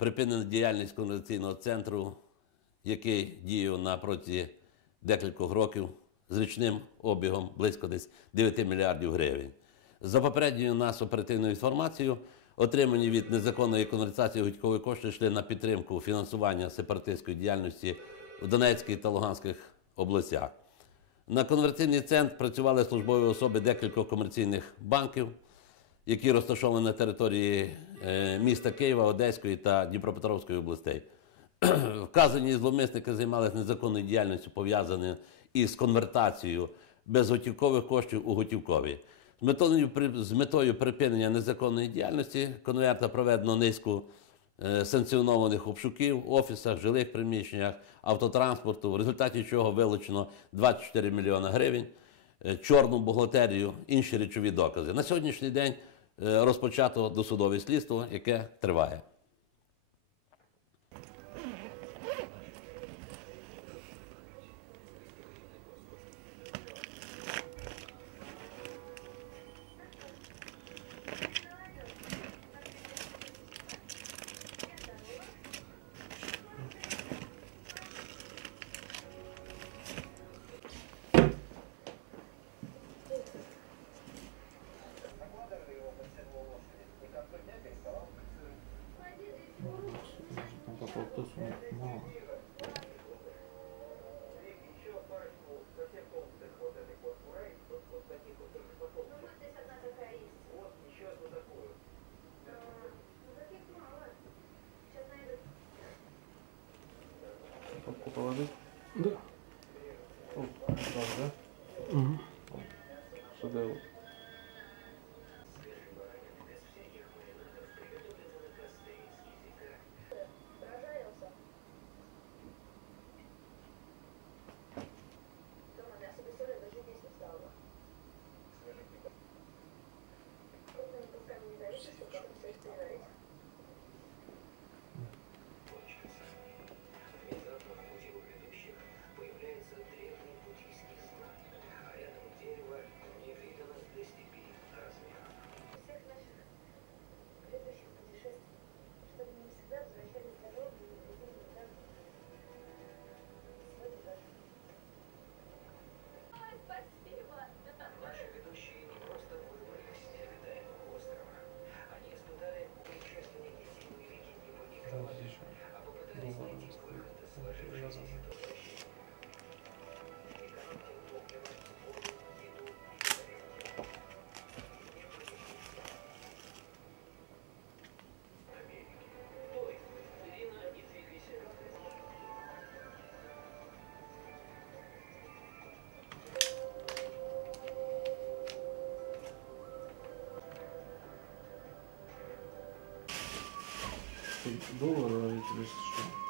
припинена діяльність конверсійного центру, який діяв на протязі декількох років з річним обігом близько десь 9 мільярдів гривень. За попередньою нас оперативною інформацією, отримані від незаконної конвертації готівкові кошти йшли на підтримку фінансування сепаратистської діяльності в Донецькій та Луганських областях. На конвертаційний центр працювали службові особи декількох комерційних банків, які розташовані на території е, міста Києва, Одеської та Дніпропетровської областей. Вказані зловмисники займалися незаконною діяльністю, пов'язаною із конвертацією безготівкових коштів у готівкові. З метою, з метою припинення незаконної діяльності конверта проведено низку е, санкціонованих обшуків в офісах, жилих приміщеннях, автотранспорту, в результаті чого вилучено 24 мільйони гривень, е, чорну бухгалтерію, інші речові докази. На сьогоднішній день розпочато досудове слідство, яке триває. Вкусу мало. Папку положить? Да. Так, да? Угу. Сюда вот. Доллар или что?